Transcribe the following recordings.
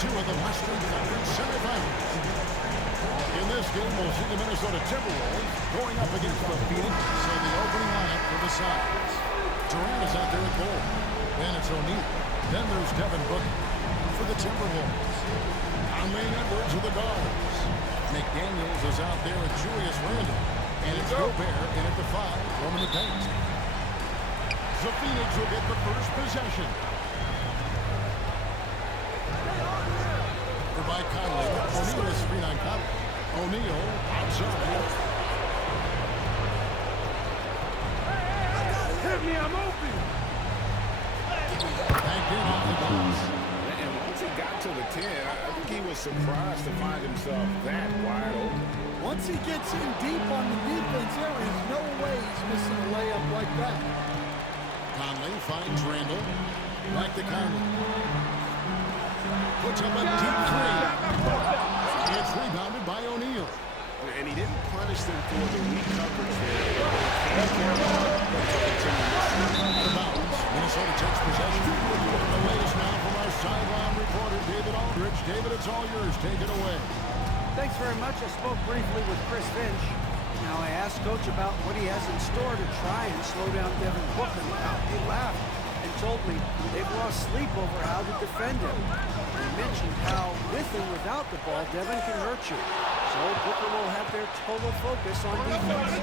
two of the Western Conference semifinals. In this game, we'll see the Minnesota Timberwolves going up against the Phoenix. So the opening lineup for the sides. Durant is out there at goal. Then it's O'Neal. Then there's Devin Booker for the Timberwolves. Conley and Edwards are the guards. McDaniels is out there with Julius Randle. And it's Gobert in at the 5, roaming the paint. The Phoenix will get the first possession. By Conley. O'Neal is screen on Conley. O'Neal outside. Hit me, I'm open. Back in off the bounce. And once he got to the 10, I think he was surprised to find himself that wide open. Once he gets in deep on the defense, there is no way he's missing a layup like that. Conley finds Randle. Back to Conley. Puts up a deep three. It's rebounded by O'Neal. And he didn't punish them for the weak coverage there. The bounce. Minnesota takes possession. The latest now from our sideline reporter, David Aldridge. David, it's all yours. Take it away. Thanks very much. I spoke briefly with Chris Finch. Now I asked Coach about what he has in store to try and slow down Devin Booker. He laughed and told me they've lost sleep over how to defend him. He mentioned how, with and without the ball, Devin can hurt you. So Booker will have their total focus on defense.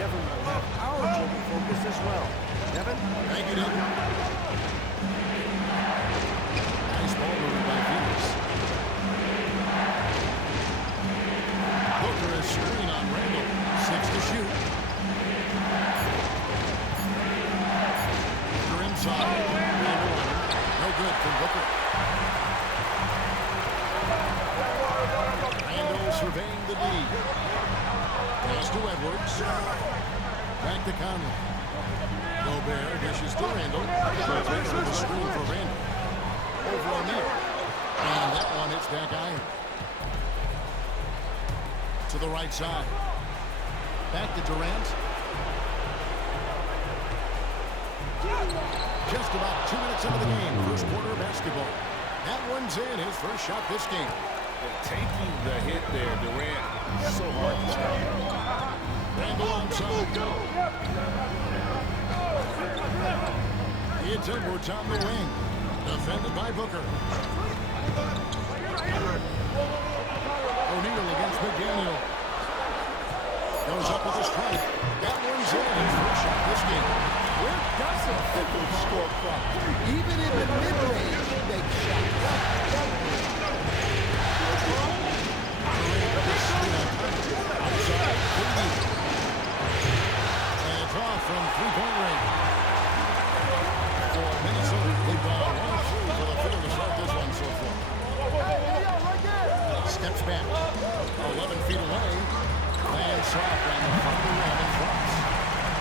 Devin will have our total focus as well. Devin? Thank you, Devin. Nice ball movement by Phoenix. Booker is screen on Randle. 6 to shoot. Booker inside. No good from Booker. Randle surveying the D. Pass to Edwards. Back to Conley. Gobert dishes to Randle. Gobert with the screen for Randle. Over O'Neal. And that one hits back iron. To the right side. Back to Durant. Just about 2 minutes into the game. First quarter of basketball. That one's in. His first shot this game. Taking the hit there, Durant. So hard to stop. Randle onside. It's Edwards on the wing. Defended by Booker. O'Neal against McDaniel. Goes up with a strike. That one's in. His first shot this game. Where does it Edwards score from? Even in the mid-range, he makes shots. Outside, and it's off from three-point range. For Minnesota, they've gone 1-2 for the field to start this one so far. Steps back, 11 feet away, lands soft on the front of the rim and drops.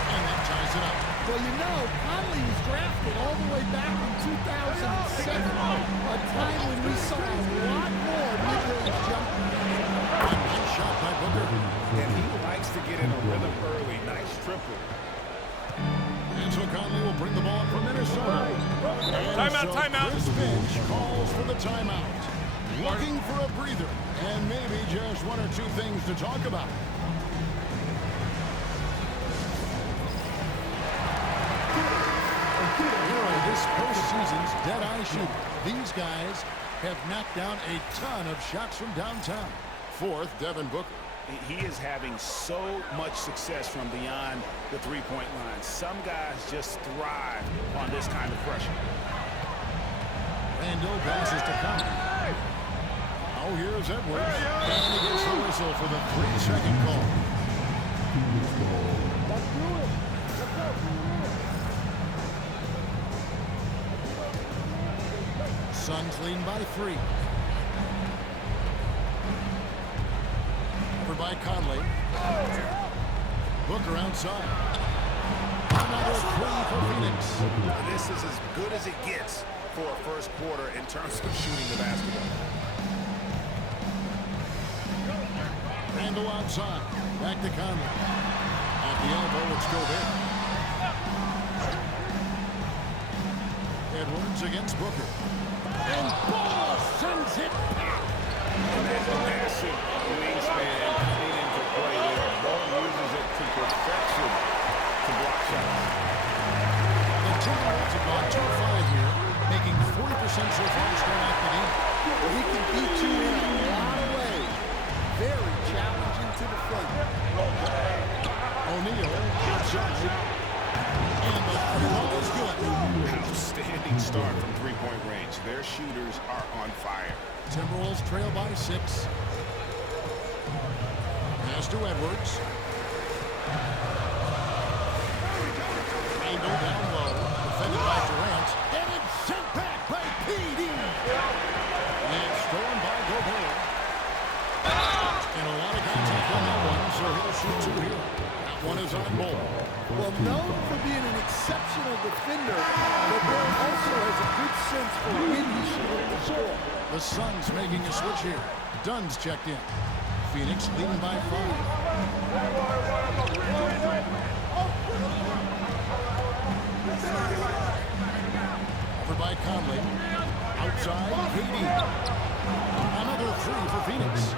And that ties it up. Well, you know, Conley was drafted all the way back in 2007, a time when we saw a lot more mid-range jumpers. Nice shot by Booker. And he likes to get in a rhythm early. Nice triple. And so Conley will bring the ball up for Minnesota. Timeout, timeout. Chris Finch calls for the timeout. Looking for a breather and maybe just one or two things to talk about. This postseason's dead-eye shooter. These guys have knocked down a ton of shots from downtown. Fourth, Devin Booker. He is having so much success from beyond the three-point line. Some guys just thrive on this kind of pressure. Randle passes to Conley. Oh, here's Edwards. And he gets the whistle for the 3-second call. Suns lead by 3. Over by Conley. Booker outside. Another 3 for Phoenix. This is as good as it gets for a first quarter in terms of shooting the basketball. Randle outside. Back to Conley. At the elbow, it's Gobert. Edwards against Booker. And ball sends it Massive wingspan coming into play there. Ball uses it to perfection to block shots. The Timberwolves have gone 2-5 here, making 40% so far to start out the game. Well, he can beat you in a lot of ways. Very challenging to defend. O'Neal, outside. And the ball is good. Outstanding start from three-point range. Their shooters are on fire. Timberwolves trail by 6. Pass to Edwards. Angle down low. Defended by Durant. And it's sent back by PD. And stolen by Gobert. And a lot of contact on that one, so he'll shoot 2 here. That one is on ball. Well, known for being an exceptional defender, Gobert also has a good sense for when he should look to score. The Suns making a switch here. Dunn's checked in. Phoenix leading by 5. Over by Conley. Outside, KD. Another 3 for Phoenix.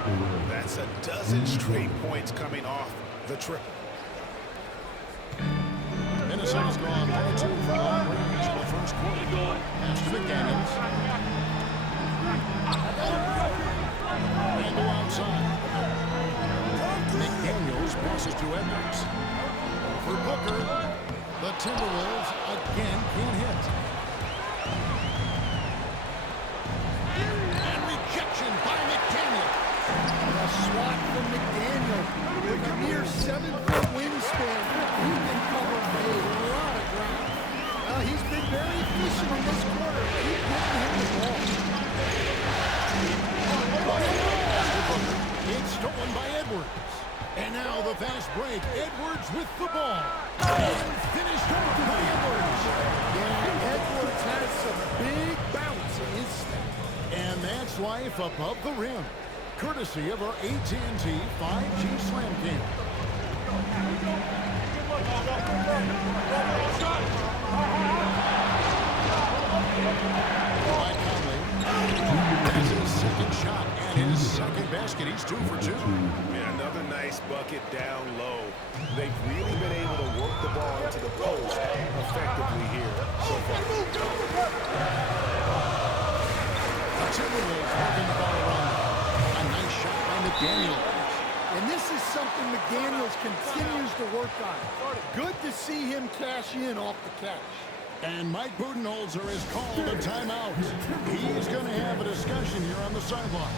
That's a dozen straight points coming off the triple. Minnesota's gone 1-2 from long range in the first quarter. Pass to McDaniels. And go outside. McDaniels passes to Edwards. For Booker, the Timberwolves again can't hit. And rejection by McDaniel. A swat from McDaniel with a near 7-foot wingspan. He can cover a lot of ground. He's been very efficient in this quarter. Keep getting him the ball. It's stolen by Edwards. And now the fast break. Edwards with the ball. And finished off by Edwards. Yeah, Edwards has some big bounce in his step. And that's life above the rim. Courtesy of our AT&T 5G Slam Cam. By Conley. That's his second shot and his second basket. He's 2 for 2. And another nice bucket down low. They've really been able to work the ball into the post effectively here so far. The Timberwolves working the ball around. A nice shot by McDaniel. And this is something McDaniels continues to work on. Good to see him cash in off the catch. And Mike Budenholzer has called a timeout. He's going to have a discussion here on the sideline.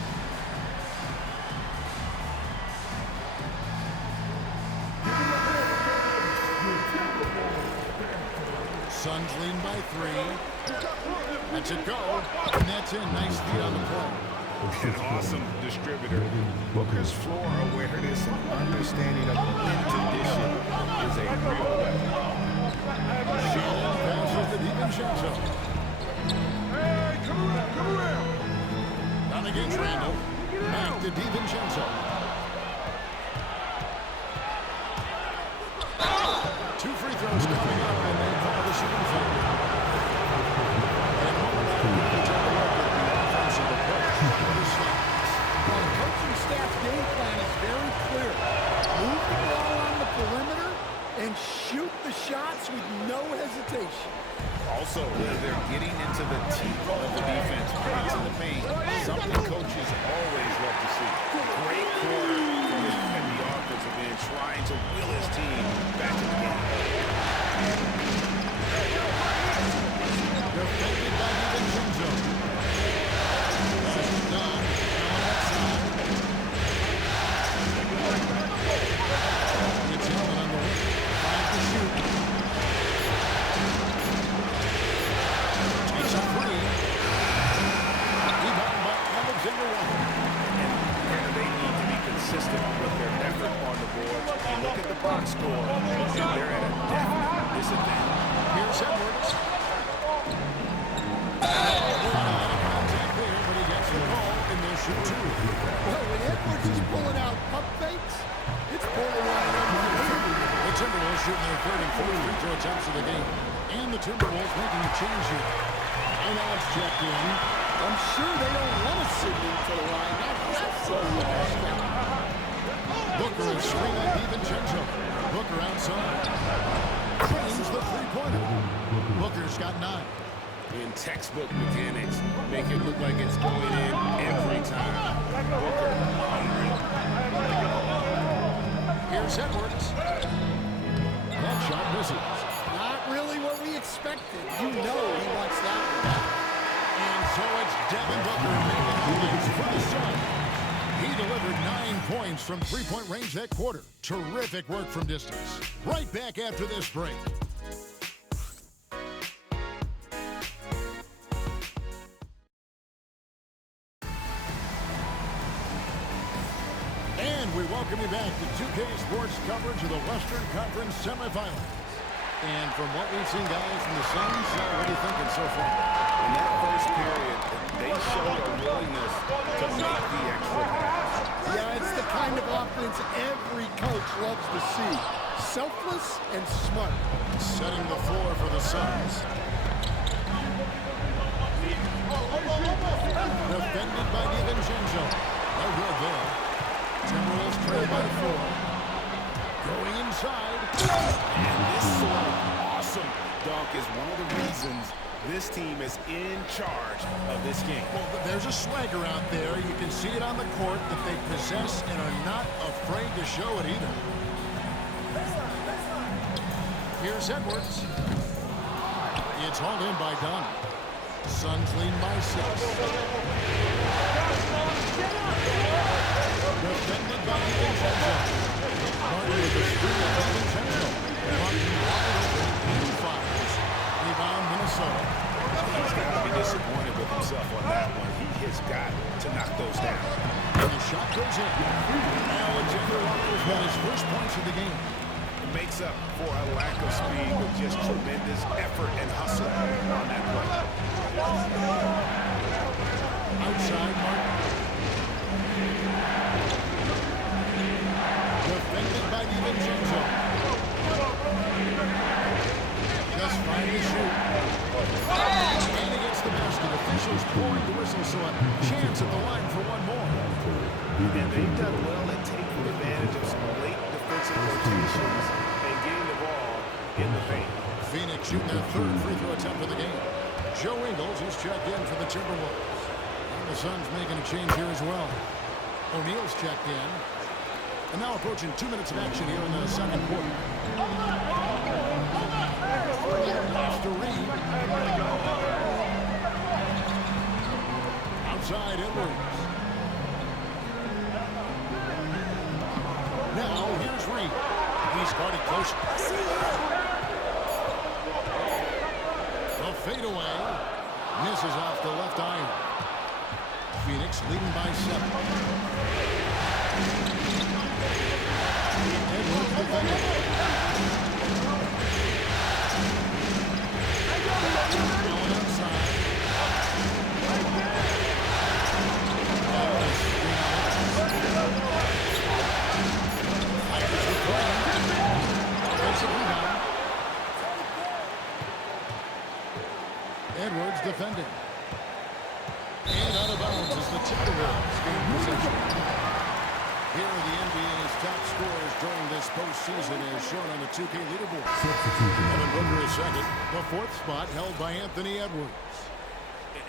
Suns leading by 3. Lets it go. And that's in. Nice feed on the play. An awesome distributor. Booker's floor awareness and understanding of win condition is a real weapon. Shannon passes to DiVincenzo. Hey, come around. Down against Randall. Back to DiVincenzo. 2 free throws coming up, and they call the shooting foul. And one of them will take a look at the offensive approach of the Suns. Well, the coaching staff's game plan is very clear. Move the ball on the perimeter and shoot the shots with no hesitation. Also, they're getting into the teeth of the defense, into the paint. Something coaches always love to see. Great quarter from his and the offensive end, trying to will his team back to the game. Defended by DiVincenzo. That's done. On that side. It's Allen on the wing. 5 to shoot. It's a 3. Rebound by Alexander Walker. And they need to be consistent with their effort on the board. You look at the box score, and they're at a definite disadvantage. Here's Edwards. A lot of contact there, but he gets the ball, and they'll shoot 2. Well, when Edwards is pulling out pump fakes, it's borderline unbelievable. The Timberwolves shooting their third and fourth free throw attempts of the game. And the Timberwolves making a change here. And now it's checked in. I'm sure they don't want to sit into the line. That's so the screen on DiVincenzo. Booker outside. Claims the three-pointer. Booker's got 9. In textbook mechanics, make it look like it's going in every time. Booker, unreal. Here's Edwards. That shot misses. Not really what we expected. You know he wants that one. And so it's Devin Booker making points for the Suns. He delivered 9 points from three-point range that quarter. Terrific work from distance. Right back after this break. And we welcome you back to 2K Sports coverage of the Western Conference semifinals. And from what we've seen, guys, from the Suns, what are you thinking so far? In that first period, they showed a willingness to make the extra pass. Yeah, it's the kind of offense every coach loves to see. Selfless and smart. Setting the floor for the Suns. Defended by DiVincenzo. No good there. Timberwolves trail by 4. Going inside. And this sort of awesome dunk is one of the reasons this team is in charge of this game. Well, there's a swagger out there. You can see it on the court that they possess and are not afraid to show it either. Here's Edwards. It's hauled in by Dunn. Suns lead by 6. Defended by DiVincenzo. Martin with the screen of DiVincenzo. Martin wide open and fires. Rebound Minnesota. He's got to be disappointed with himself on that one. He has got to knock those down. And the shot goes in. Alexander Walker's got his first points of the game. It makes up for a lack of speed with just tremendous effort and hustle on that play. Outside Martin. Defended by DiVincenzo. Just fine to shoot. And against the basket. Officials blowing the whistle, so a chance at the line for one more. And they've done well at taking advantage of some late defensive rotations and getting the ball in the paint. Phoenix shooting their third free throw attempt of the game. Joe Ingles is checked in for the Timberwolves. And the Suns making a change here as well. O'Neal's checked in. And now approaching 2 minutes of action here in the second quarter. Pass to Reed. Outside Edwards. Now here's Reed. He's guarded close. The fadeaway misses off the left iron. Phoenix leading by 7. Edwards defending. Going outside. Edwards defending. And out of bounds as the Timberwolves gain possession. Here are the NBA's top scorers during this postseason as shown on the 2K leaderboard. Devin Booker is second. The 4th spot held by Anthony Edwards.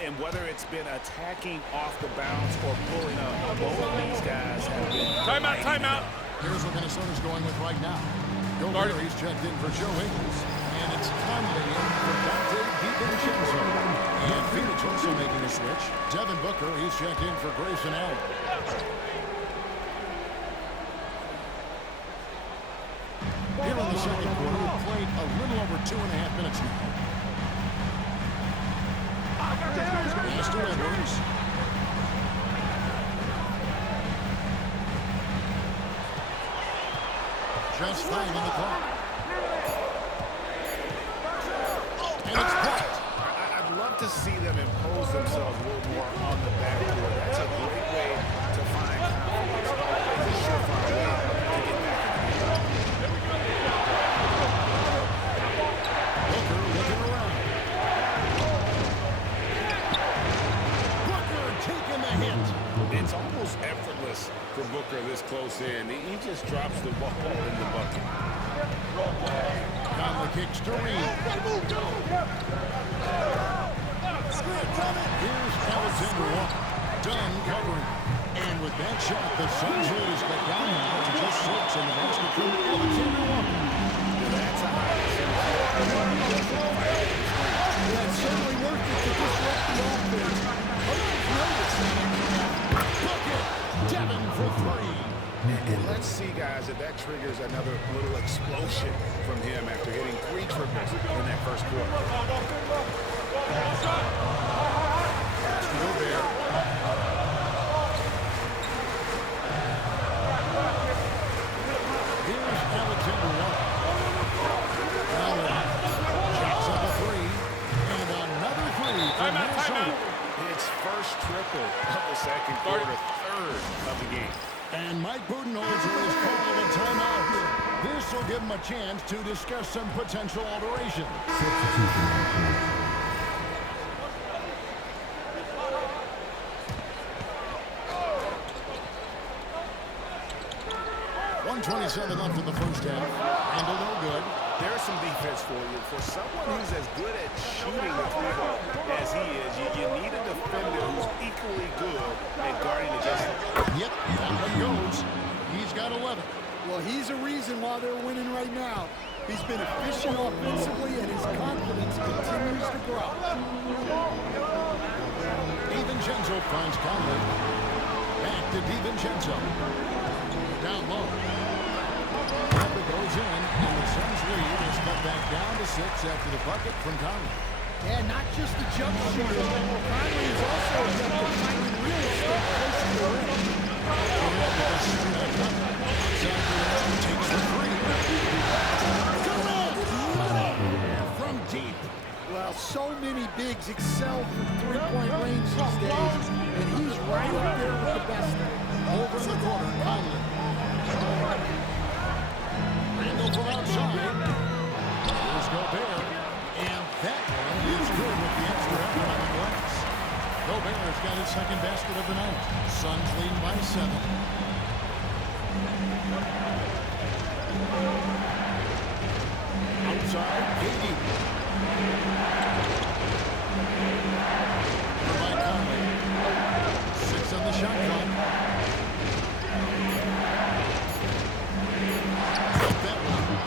And whether it's been attacking off the bounce or pulling up, both of these guys have been... Timeout. Here's what Minnesota's going with right now. Gobert, he's checked in for Joe Ingles. And it's Conley in for Dante DiVincenzo. And Phoenix also making a switch. Devin Booker, he's checked in for Grayson Allen. Here in the second quarter, we've played a little over 2.5 minutes now. Pass to Edwards. Just 5 on the clock. And it's blocked. I'd love to see them impose themselves a little more on the backboard. That's a great way to find confidence. Always a surefire way to get back in the game. Booker looking around. Booker taking the hit. It's almost effortless for Booker this close in. He just drops the ball in the bucket. Conley kicks to Reed. Here's Alexander Walker. Done covering. And with that shot, the Suns lead is cut down now to just 6 in the basket from Alexander Walker. That's a high. Yeah, it's certainly worth it to disrupt the offense. Coaches notice. Bucket! Devin for 3. Let's see, guys, if that triggers another little explosion from him after hitting 3 triples in that first quarter. Gobert. Here's Alexander Walker. Shots up a 3. And another 3 from Minnesota. His first triple of the second quarter, third of the game. And Mike Budenholzer is calling a timeout here. This will give him a chance to discuss some potential alterations. 1:27 left in the first half. Handle no good. There's some defense for you. For someone who's as good at shooting the three-ball as he is, you need a defender who's equally good at guarding against him. Yep, that one goes. He's got 11. Well, he's a reason why they're winning right now. He's been efficient offensively, and his confidence continues to grow. DiVincenzo finds Conley. Back to DiVincenzo. Down low. It goes in, and the Suns lead is cut back down to 6 after the bucket from Conley. Yeah, not just a jump shooter. Conley is also a jump to finding real estate close to the rim. Takes the 3. From deep. Well, so many bigs excel from three-point range these days, and he's right up there with the best. Over in the corner, Conley. Randall from outside. Here's Gobert. And that one is good with the extra effort on the glass. Gobert's got his second basket of the night. Suns leading by 7. Outside, KD. By Conley. 6 on the shot clock.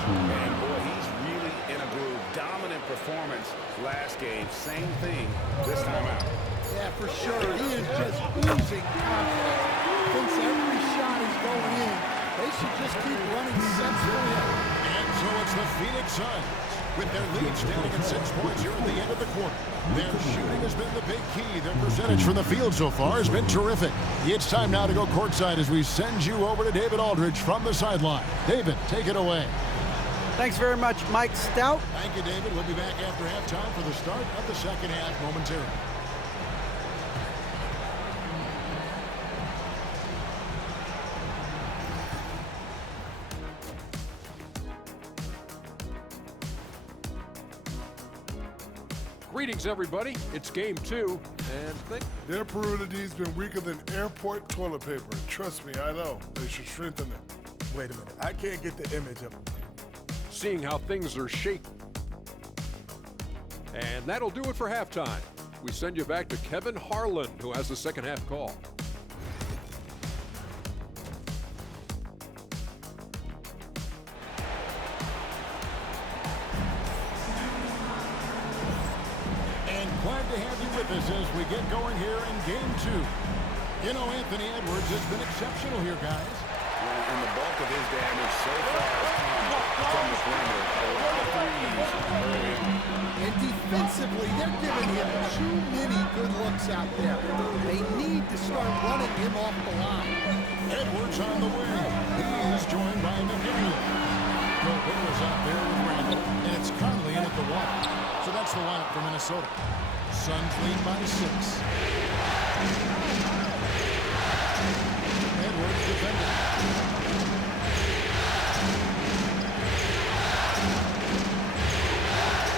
And boy, he's really in a groove. Dominant performance last game. Same thing this time out. Yeah, for sure. He is just oozing confidence. Thinks every shot is going in. They should just keep running sets for him. And so it's the Phoenix Suns with their lead standing at 6 points here at the end of the quarter. Their shooting has been the big key. Their percentage from the field so far has been terrific. It's time now to go courtside as we send you over to David Aldridge from the sideline. David, take it away. Thanks very much, Mike Stout. Thank you, David. We'll be back after halftime for the start of the second half momentarily. Greetings, everybody. It's game 2, and Their perimeter D's been weaker than airport toilet paper. Trust me, I know. They should strengthen it. Wait a minute. I can't get the image up. seeing how things are shaking. And that'll do it for halftime. We send you back to Kevin Harlan, who has the second half call. And glad to have you with us as we get going here in Game 2. You know, Anthony Edwards has been exceptional here, guys. Well, and the bulk of his damage so far has come from the perimeter. A lot of threes early on. And defensively, they're giving him too many good looks out there. They need to start running him off the line. Edwards on the wing. He is joined by McDaniel. Gobert is out there with Randall, and it's Conley in at the one. So that's the lineup for Minnesota. Suns lead by 6. Edwards defending.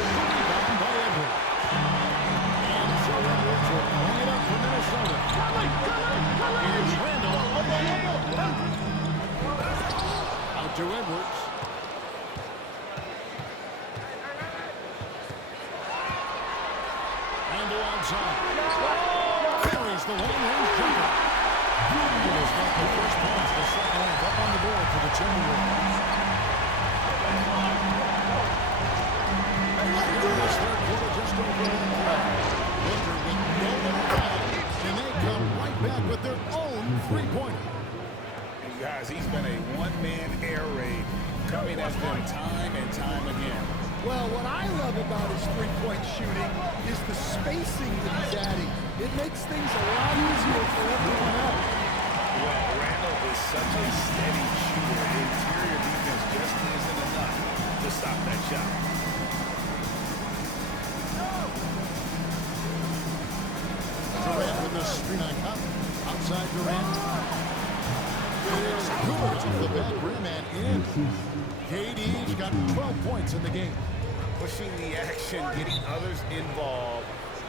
Rebound by Edwards. And so Edwards will bring it up for Minnesota. Here's Randall. to Edwards. Randall outside. Carries the long-range jumper. Eagles got the first points. The second half up on the board for the Timberwolves. Here in this third quarter, just over one play. Booker with no one around, and they come right back with their own three-pointer. And guys, he's been a one-man air raid coming at them time and time again. Well, what I love about his three-point shooting is the spacing that he's adding. It makes things a lot easier for everyone else. Well, Randall is such a steady shooter. Interior defense just isn't enough to stop that shot. Durant with the screen on top. Outside Durant. It is good to the back rim and in. KD's got 12 points in the game. Pushing the action, getting others involved.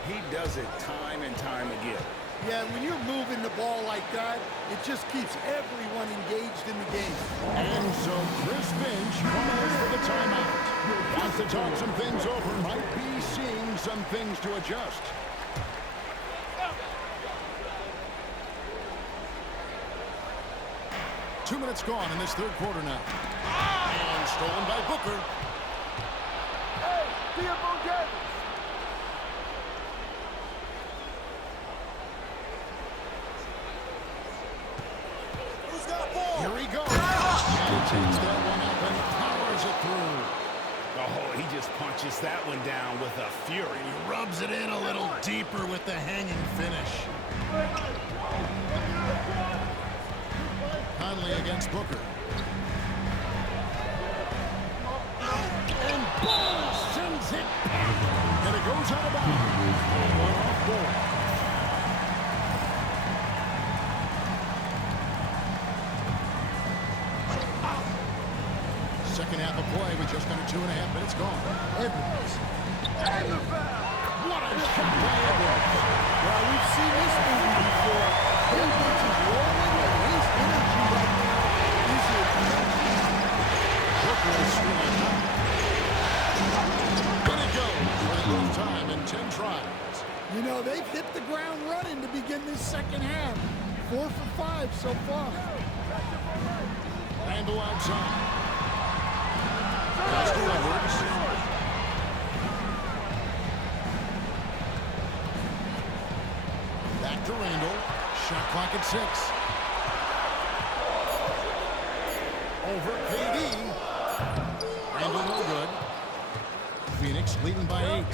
He does it time and time again. Yeah, when you're moving the ball like that, it just keeps everyone engaged in the game. And so Chris Finch calls for the timeout. Wants to talk some things over. Might be seeing some things to adjust. Two minutes gone in this third quarter now. And stolen by Booker. Here he goes. And he takes that one up and powers it through. Oh, he just punches that one down with a fury. He rubs it in a little deeper with the hanging finish. Conley against Booker. And Ball sends it back. And it goes out of bounds. One off board. Second half of play with just under 2.5 minutes gone. Edwards. What a shot by Edwards. Well, we've seen this movie before. Edwards is rolling, and his energy right now is immense. Booker is swinging up. In it goes for the first time in 10 tries. You know, they've hit the ground running to begin this second half. 4 for 5 so far. Randall outside. Pass to Edwards. Back to Randall. Shot clock at 6. Over KD. Randall no good. Phoenix leading by 8.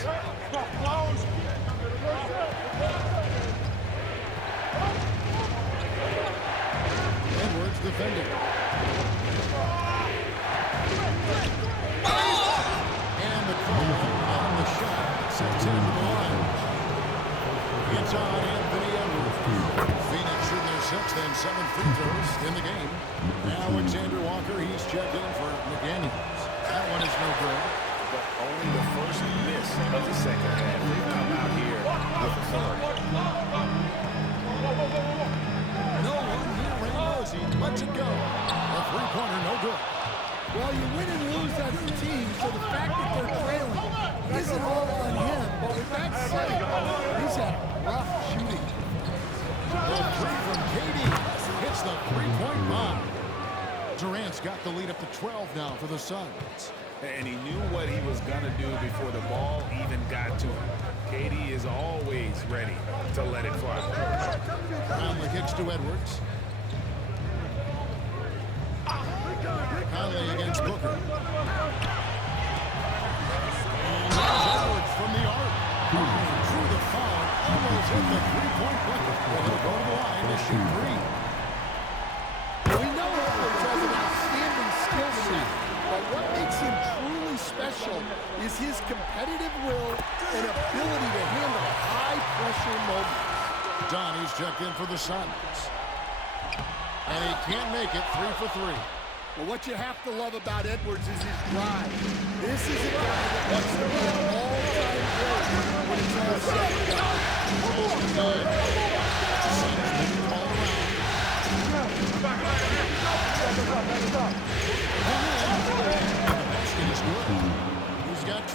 Edwards defending. And the call on the shot sets him to the line. It's on Anthony Edwards. Phoenix shooting their 6th and 7th free throws in the game. Now Alexander Walker, he's checked in for McDaniels. That one is no good. But only the first miss of the second half. They've come out here with authority. No one here, Ramos. He lets it go. A three-pointer, no good. Well, you win and lose as a team, so the fact that they're trailing isn't all on him. But with that said, he's had rough shooting. The three from KD hits the three-point bomb. Durant's got the lead up to 12 now for the Suns. And he knew what he was going to do before the ball even got to him. KD is always ready to let it fly. Conley kicks to Edwards. Conley against Booker. And there's Edwards from the arc. Through the foul, almost hit the three-point bucket. But he'll go to the line to shoot 3. We know Edwards has an outstanding skill set, but what makes him truly special is his competitive will and ability to handle high-pressure moments. Donnie's checked in for the Suns. And he can't make it 3 for 3. Well, what you have to love about Edwards is his drive. This is a guy that wants to be an all-time great when it's all said and done. Almost denied. Suns moving the ball around.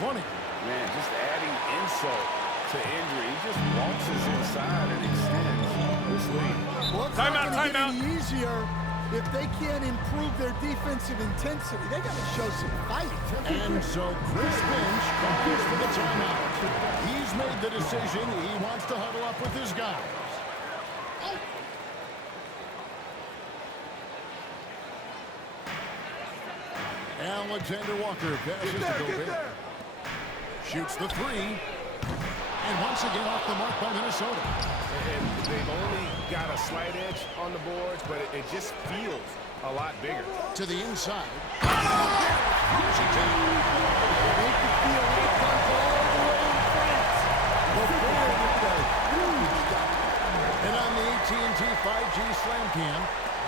20. Man, just adding insult to injury. He just waltzes inside and extends this lead. Well, it's not going to get any easier if they can't improve their defensive intensity. They got to show some fight. And so Chris Finch calls for the timeout. He's made the decision. He wants to huddle up with his guys. Alexander Walker passes to Gobert. Shoots the three. And once again off the mark by Minnesota. And they've only got a slight edge on the boards, but it just feels a lot bigger. To the inside. Make it feel like Dunk all the way in France. Gobert with a huge dunk. And on the AT&T 5G Slam Cam,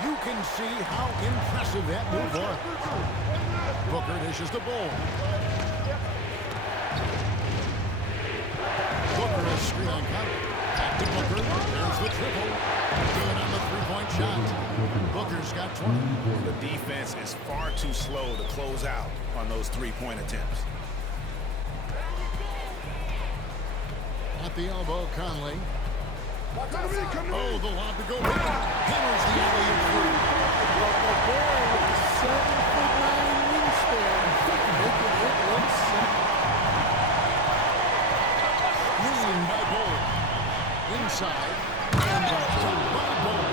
you can see how impressive that move was. Booker dishes the ball. Booker is screen on cover. Back to Booker. There's the triple. Good on the three-point shot. Booker's got 20. The defense is far too slow to close out on those three-point attempts. At the elbow, Conley. Oh, the lob to Gobert. Hammers the alley-oop free. Gobert with a 7'9" wingspan. Making it look simple. Green by Bol. Inside. And the dunk by Bol.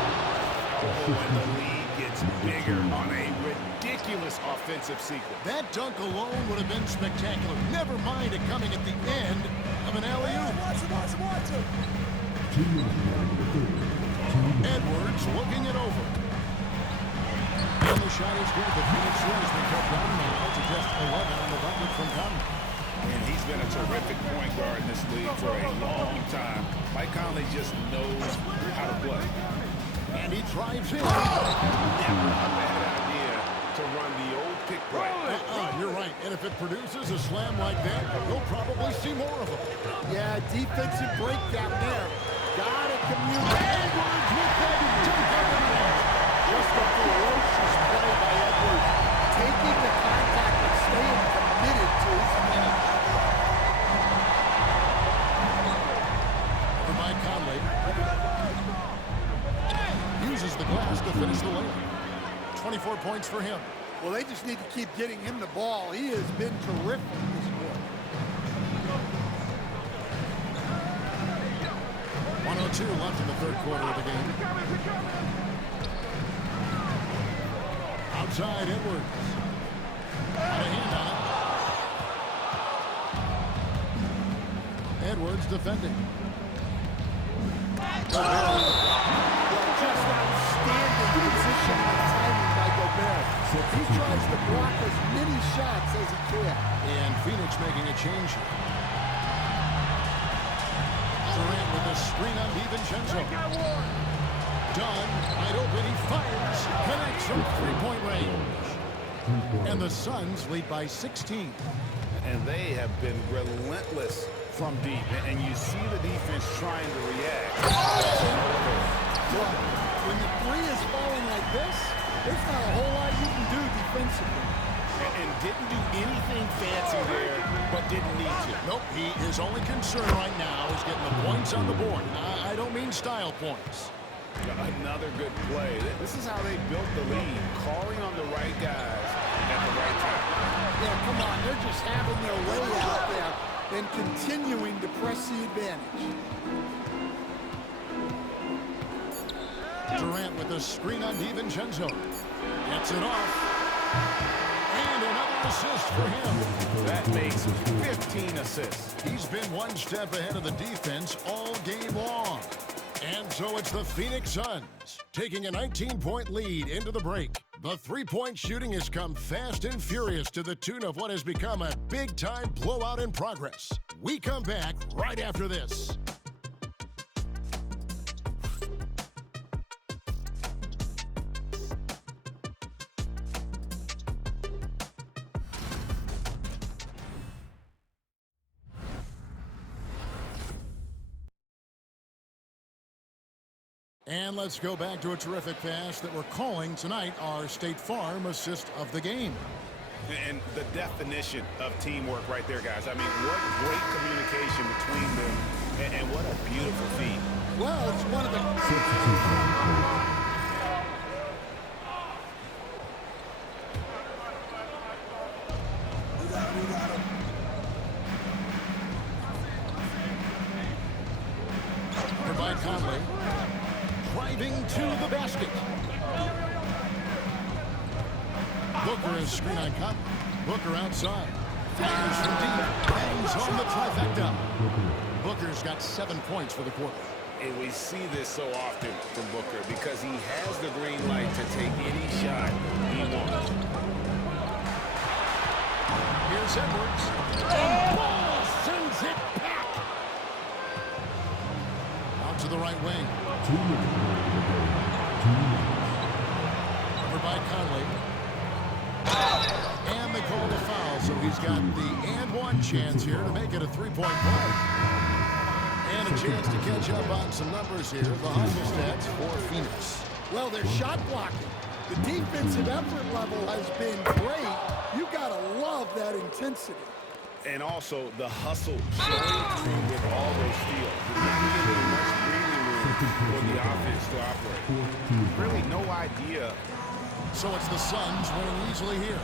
When the lead gets bigger on a ridiculous offensive sequence. That dunk alone would have been spectacular. Never mind it coming at the end of an alley-oop. Edwards looking it over. And the shot is good. The Phoenix Suns has been cut down now to just 11 on the bucket from Conley. And he's been a terrific point guard in this league for a long time. Mike Conley just knows how to play. And he drives in. Never a bad idea to run the old pick right. You're right. And if it produces a slam like that, you'll probably see more of them. Yeah, defensive breakdown there. Gotta communicate. Edwards with that dunk on the net. Just a ferocious play by Edwards. Taking the contact and staying committed to his finish. For Mike Conley. Uses the glass to finish the layup. 24 points for him. Well, they just need to keep getting him the ball. He has been terrific this quarter. 102 left in the third quarter of the game. Outside Edwards. Got a hand on it. Edwards defending. Just outstanding position and timing by Gobert. He tries to block as many shots as he can. And Phoenix making a change here. Durant with a screen on DiVincenzo. Dunn, wide open, he fires. Connects from three-point range. And the Suns lead by 16. And they have been relentless from deep. And you see the defense trying to react. Look, when the three is falling like this, there's not a whole lot you can do defensively. And didn't do anything fancy there, but didn't need to. Nope, his only concern right now is getting the points on the board. I don't mean style points. Another good play. This is how they built the lead, calling on the right guys at the right time. Yeah, come on, they're just having their way out there and continuing to press the advantage. Durant with a screen on DiVincenzo. Gets it off. And another assist for him. That makes 15 assists. He's been one step ahead of the defense all game long. And so it's the Phoenix Suns taking a 19-point lead into the break. The three-point shooting has come fast and furious to the tune of what has become a big-time blowout in progress. We come back right after this. And let's go back to a terrific pass that we're calling tonight our State Farm assist of the game. And the definition of teamwork right there, guys. I mean, what great communication between them, and what a beautiful feat. Well, it's one of the... Provide Conley. Driving to the basket. Booker is screen on Conley. Booker outside. Fires from deep. Bangs home the trifecta. Booker's got 7 points for the quarter. And we see this so often from Booker because he has the green light to take any shot he wants. Here's Edwards. And Ball sends it back. Out to the right wing. Over by Conley. And they call the foul, so he's got the and one chance here to make it a three-point play. And a chance to catch up on some numbers here. The hustle stats for Phoenix. Well, they're shot blocking. The defensive effort level has been great. You gotta love that intensity. And also the hustle showing through with all those steals. Not giving much breathing room for the offense to operate. Really no idea. So it's the Suns winning easily here.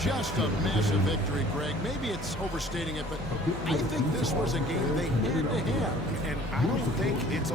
Just a massive victory, Greg. Maybe it's overstating it, but I think this was a game they needed to have. And I don't think it's